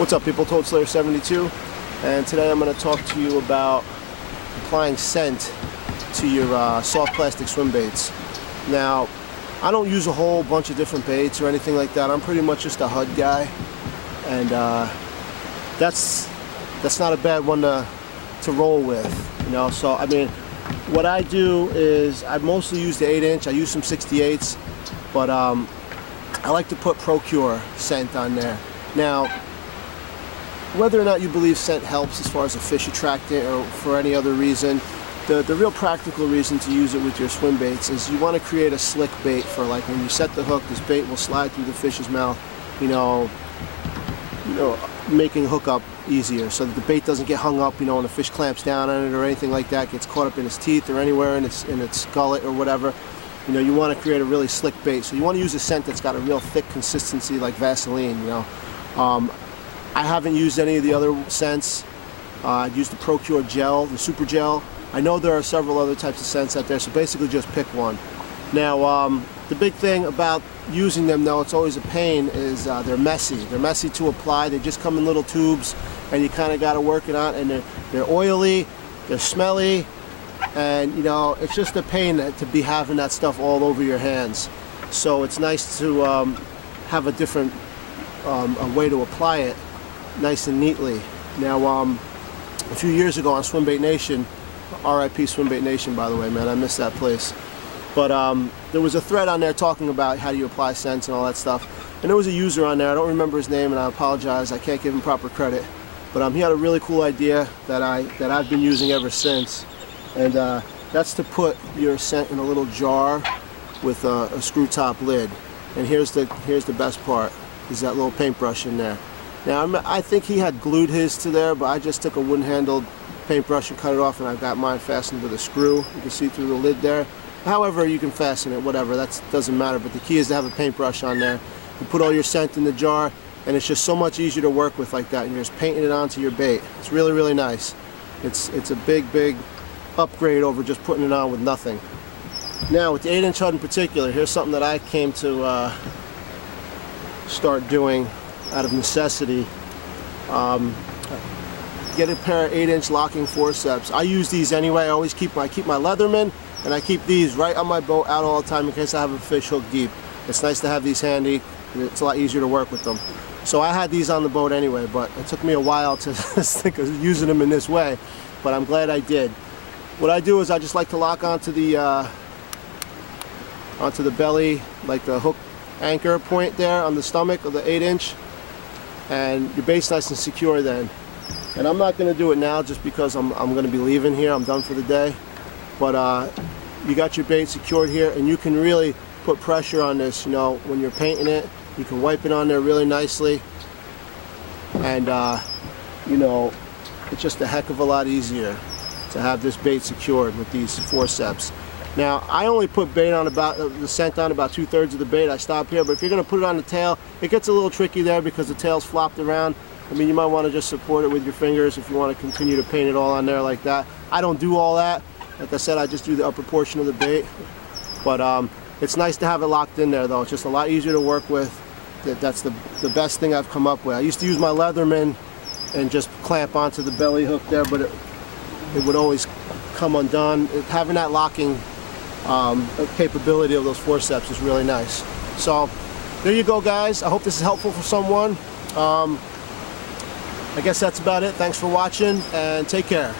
What's up, people? Toad Slayer 72, and today I'm going to talk to you about applying scent to your soft plastic swim baits. Now, I don't use a whole bunch of different baits or anything like that. I'm pretty much just a HUD guy, and that's not a bad one to roll with, you know. So I mean, what I do is I mostly use the 8-inch. I use some 68s, but I like to put Procure scent on there. Now, whether or not you believe scent helps as far as a fish attractant or for any other reason, the real practical reason to use it with your swim baits is you want to create a slick bait for, like, when you set the hook, this bait will slide through the fish's mouth, you know, making hookup easier so that the bait doesn't get hung up, you know, when the fish clamps down on it or anything like that, gets caught up in its teeth or anywhere in its gullet or whatever. You know, you want to create a really slick bait. So you want to use a scent that's got a real thick consistency like Vaseline, you know. I haven't used any of the other scents. I've used the Procure gel, the super gel. I know there are several other types of scents out there, so basically just pick one. Now, the big thing about using them, though, it's always a pain, is they're messy. They're messy to apply. They just come in little tubes, and you kind of got to work it out. And they're oily, they're smelly, and you know, it's just a pain to be having that stuff all over your hands. So it's nice to have a different a way to apply it, nice and neatly. Now, a few years ago on Swimbait Nation, RIP Swimbait Nation, by the way, man, I miss that place. But there was a thread on there talking about how do you apply scents and all that stuff. And there was a user on there, I don't remember his name, and I apologize, I can't give him proper credit. But he had a really cool idea that I've been using ever since. And that's to put your scent in a little jar with a screw top lid. And here's the best part, is that little paintbrush in there. Now, I think he had glued his to there, but I just took a wooden-handled paintbrush and cut it off, and I've got mine fastened with a screw. You can see through the lid there. However, you can fasten it, whatever, that doesn't matter. But the key is to have a paintbrush on there. You put all your scent in the jar, and it's just so much easier to work with like that. And you're just painting it onto your bait. It's really, really nice. It's a big, big upgrade over just putting it on with nothing. Now, with the 8-inch HUD in particular, here's something that I came to start doing out of necessity. Get a pair of 8-inch locking forceps. I use these anyway. I always keep my Leatherman, and I keep these right on my boat out all the time in case I have a fish hooked deep. It's nice to have these handy. It's a lot easier to work with them. So I had these on the boat anyway, but it took me a while to think of using them in this way, but I'm glad I did. What I do is I just like to lock onto the belly, like the hook anchor point there on the stomach of the 8-inch, and your bait's nice and secure then. And I'm not going to do it now just because I'm going to be leaving here. I'm done for the day. But you got your bait secured here, and you can really put pressure on this, you know, when you're painting it. You can wipe it on there really nicely, and you know, it's just a heck of a lot easier to have this bait secured with these forceps. Now, I only put bait on the scent on about 2/3 of the bait. I stop here, but if you're going to put it on the tail, it gets a little tricky there because the tail's flopped around. I mean, you might want to just support it with your fingers if you want to continue to paint it all on there like that. I don't do all that. Like I said, I just do the upper portion of the bait. But it's nice to have it locked in there, though. It's just a lot easier to work with. That's the best thing I've come up with. I used to use my Leatherman and just clamp onto the belly hook there, but it would always come undone. Having that locking capability of those forceps is really nice. So there you go, guys. I hope this is helpful for someone. I guess that's about it. Thanks for watching, and take care.